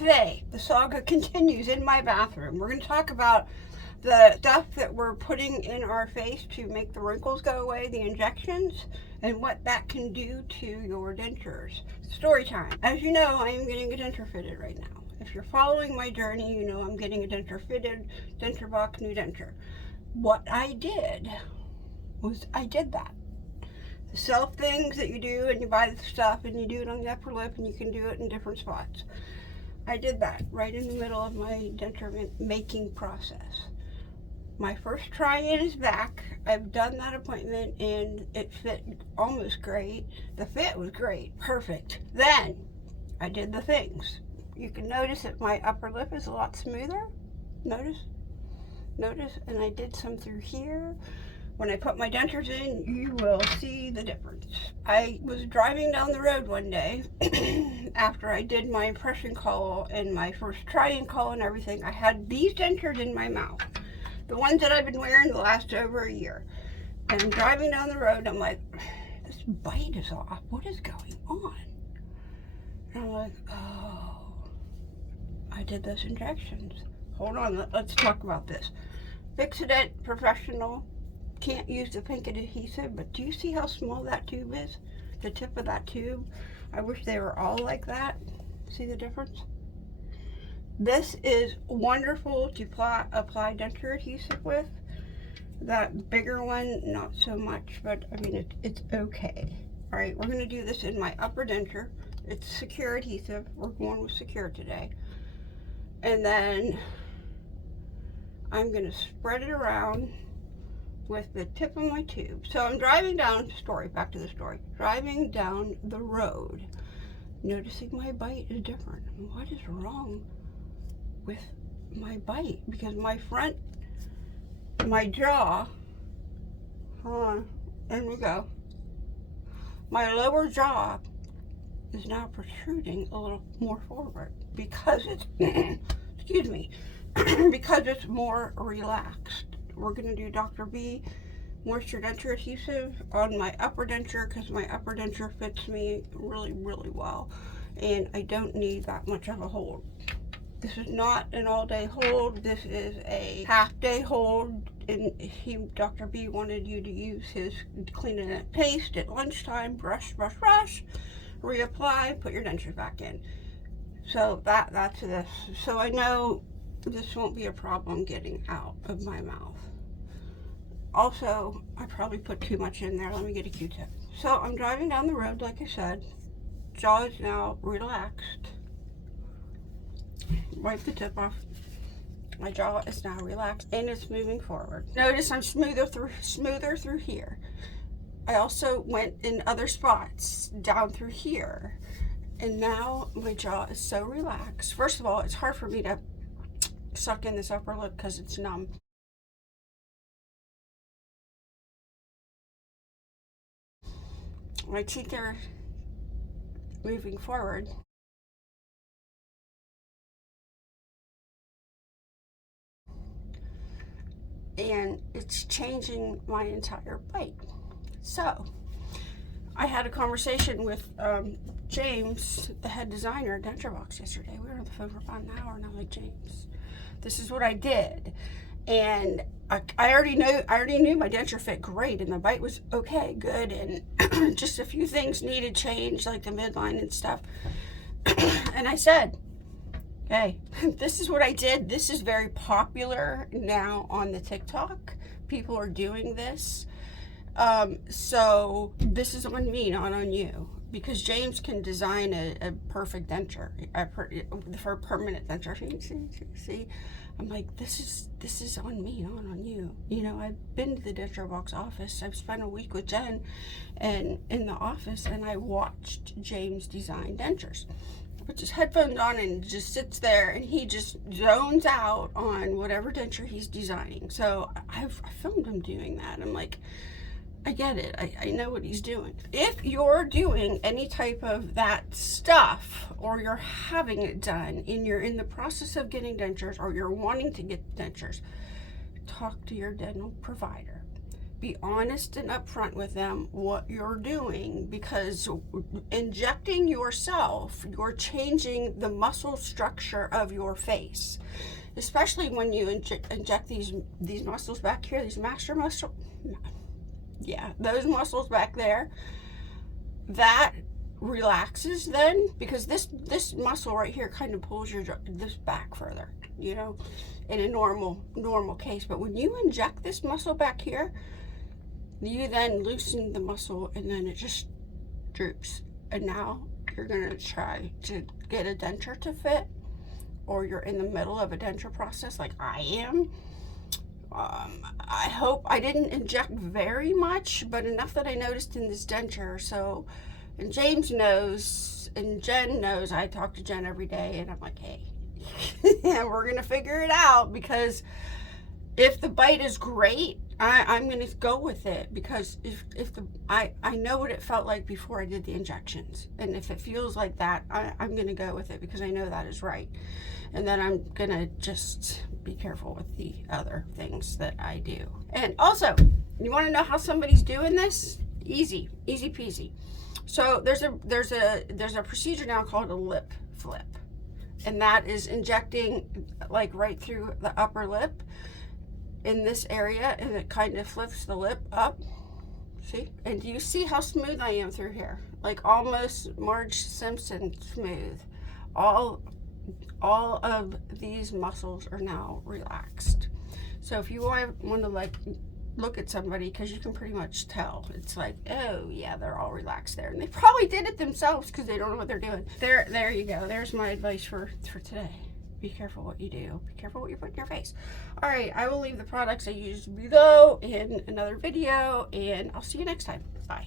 Today, the saga continues in my bathroom. We're going to talk about the stuff that we're putting in our face to make the wrinkles go away, the injections, and what that can do to your dentures. Story time. As you know, I am getting a denture fitted right now. If you're following my journey, you know I'm getting a denture fitted, Denture Box, new denture. What I did was I did that. The self things that you do, and you buy the stuff and you do it on the upper lip and you can do it in different spots. I did that right in the middle of my denture making process. My first try-in is back. I've done that appointment and it fit almost great. The fit was great, perfect. Then I did the things. You can notice that my upper lip is a lot smoother. Notice, and I did some through here. When I put my dentures in, you will see the difference. I was driving down the road one day after I did my impression call and my first try-in call and everything. I had these dentures in my mouth, the ones that I've been wearing the last over a year. And I'm driving down the road, I'm like, this bite is off. What is going on? And I'm like, oh, I did those injections. Hold on, let's talk about this. Fix-It Professional. Can't use the pink adhesive, but do you see how small that tube is? The tip of that tube. I wish they were all like that. See the difference? This is wonderful to apply denture adhesive with. That bigger one, not so much, but I mean, it's okay. All right, we're gonna do this in my upper denture. It's secure adhesive. We're going with secure today. And then I'm gonna spread it around with the tip of my tube. So I'm driving down, back to the story, driving down the road, noticing my bite is different. What is wrong with my bite? Because my jaw, hold on, there we go. My lower jaw is now protruding a little more forward because it's, excuse me, because it's more relaxed. We're going to do Dr. B Moisture Denture Adhesive on my upper denture because my upper denture fits me really, really well. And I don't need that much of a hold. This is not an all-day hold. This is a half-day hold. And Dr. B wanted you to use his Clean and Net paste at lunchtime. Brush, brush, brush. Reapply. Put your dentures back in. So that's this. So I know this won't be a problem getting out of my mouth. Also, I probably put too much in there. Let me get a Q-tip. So I'm driving down the road, like I said. Jaw is now relaxed. Wipe the tip off. My jaw is now relaxed and it's moving forward. Notice I'm smoother through here. I also went in other spots down through here. And now my jaw is so relaxed. First of all, it's hard for me to suck in this upper lip because it's numb. My teeth are moving forward. And it's changing my entire bite. So, I had a conversation with James, the head designer at Denture Box yesterday. We were on the phone for about an hour and I'm like, James, this is what I did. And I already knew my denture fit great and the bite was okay, good, and just a few things needed change, like the midline and stuff. And I said, hey, this is what I did. This is very popular now on the TikTok. People are doing this. So this is on me, not on you. Because James can design a perfect denture, for permanent denture. See, I'm like, this is on me, not on you. You know, I've been to the Denture Box office. I've spent a week with Jen, and in the office, and I watched James design dentures. Puts his headphones on and just sits there, and he just zones out on whatever denture he's designing. So I filmed him doing that. I'm like, I get it. I know what he's doing. If you're doing any type of that stuff, or you're having it done, and you're in the process of getting dentures, or you're wanting to get dentures, talk to your dental provider. be honest and upfront with them what you're doing, because injecting yourself, you're changing the muscle structure of your face, especially when you inject these muscles back here, these master muscle, yeah, those muscles back there, that relaxes then, because this muscle right here kind of pulls this back further, you know, in a normal case. But when you inject this muscle back here, you then loosen the muscle and then it just droops. And now you're gonna try to get a denture to fit, or you're in the middle of a denture process like I am. I hope I didn't inject very much, but enough that I noticed in this denture. So, and James knows, and Jen knows, I talk to Jen every day, and I'm like, hey, we're gonna figure it out, because if the bite is great, I'm gonna go with it, because I know what it felt like before I did the injections, and if it feels like that, I'm gonna go with it, because I know that is right. And then I'm gonna just be careful with the other things that I do. And also, you want to know how somebody's doing this? Easy peasy. So there's a procedure now called a lip flip, and that is injecting like right through the upper lip in this area, and it kind of flips the lip up. See? And do you see how smooth I am through here? Like almost Marge Simpson smooth. All of these muscles are now relaxed. So if you want to like look at somebody, because you can pretty much tell, it's like, oh yeah, they're all relaxed there, and they probably did it themselves because they don't know what they're doing. There you go. There's my advice for today. Be careful what you do. Be careful what you put in your face. All right, I will leave the products I used below in another video, and I'll see you next time. Bye.